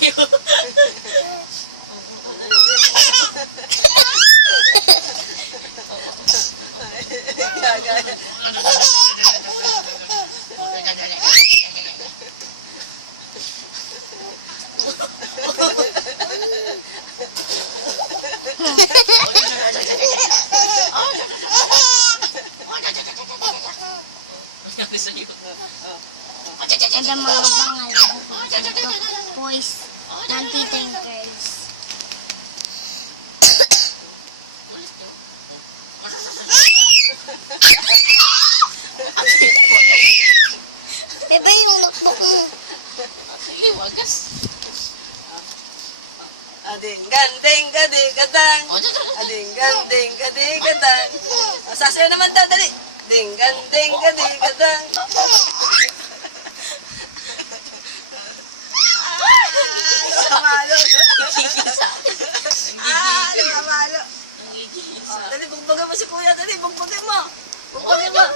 kayo. Gagaya. Ada mga pangalan ito. Boys, nandito yung girls. Bebe, yung notebook mo. Liwagas. Ading-gan-ding-ga-di-ga-dang. Ading-gan-ding-ga-di-ga-dang. Sasayaw naman daw, dali. Ding-gan-ding-ga-di-ga-dang. Namalo. Namalo. Dali, bugbagan mo si kuya. Dali, bugbagan mo. Bugbagan mo.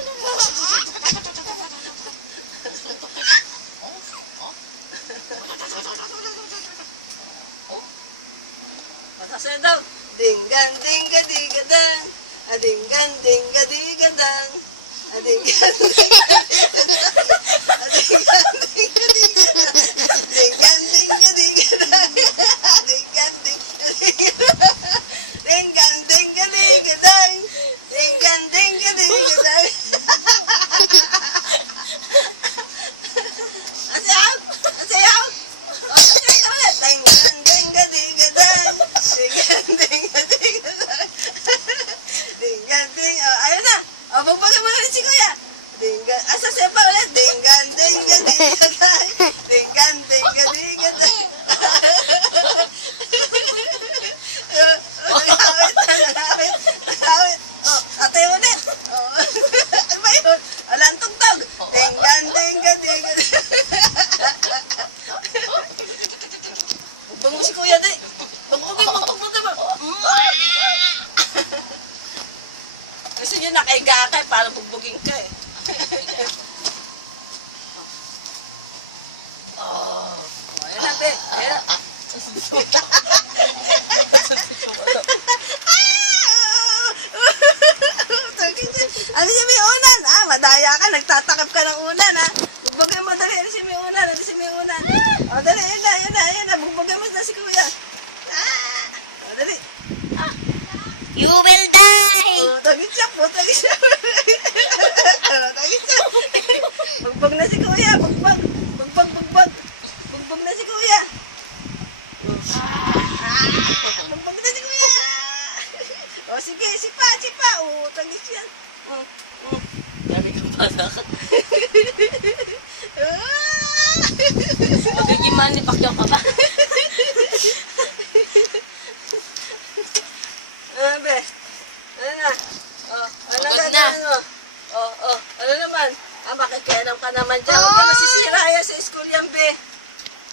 Sasayaw daw. Ding-gan-ding-ga-di-ga-dang. Ading-gan-ding-ga-di-ga-dang. Gusto nyo nakaiga ka eh, para bugbugin ka eh. Oh, ayan na, be. Ayan na. Ano siya may unan? Ah, madaya ka. Nagtatakap ka ng unan, ha? Bugbugin mo, dali. Ano siya may unan? Ano siya may unan? O, dali. Ayan na, ayan na, ayan na. Bugbugin mo na si kuya. Ah! O, dali. You will die! Putagin siya, putagin siya. Putagin siya. Bugbog na si kuya, bugbog. Bugbog, bugbog. Bugbog na si kuya. Bugbog na si kuya. O sige, sipa, sipa. O, tagis siya. Dami kang bata ka. Magiging Manny Pacquiao ka ba? Be, ano na? Oh, ano Huwag gagawin mo? Oh, ano naman? Ah, makikialam ka naman dyan. Huwag ka masisira yan sa school yan, be.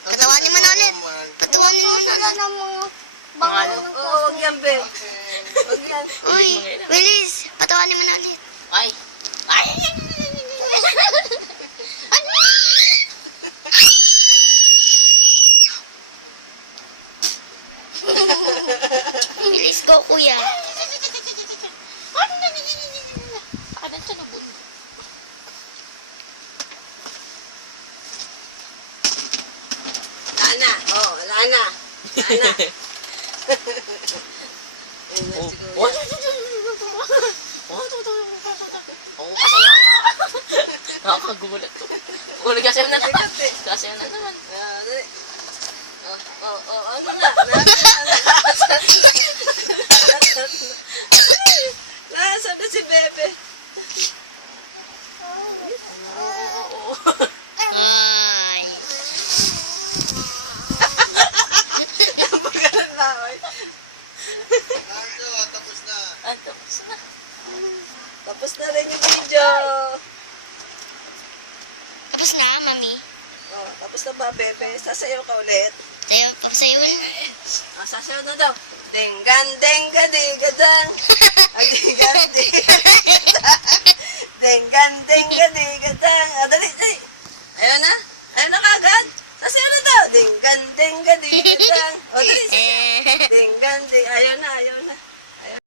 Patawanin mo na ulit. Patawanin mo na ng mga Pangalan. Oo, huwag yan, be. Huwag yan. Uy, Willis, patawanin mo na ulit. Ay. Ay. Willis, go kuya. Ano ito na bundo? Lana, oh, Lana. Lana. Ayun na si kuya. Nakakagulat to. Ulit kasi na naman. Kasi na naman. Ah, dali. Ano na? Nasaan na si Bebe? Ay. Napagalan na, oy. Tapos na. Tapos na rin yung video. Tapos na, mami. Oh, tapos na ba, Bebe? Sasayaw ka ulit. Ayun, pagsayon. Sasayaw na daw. Denggan, dengga, digadang.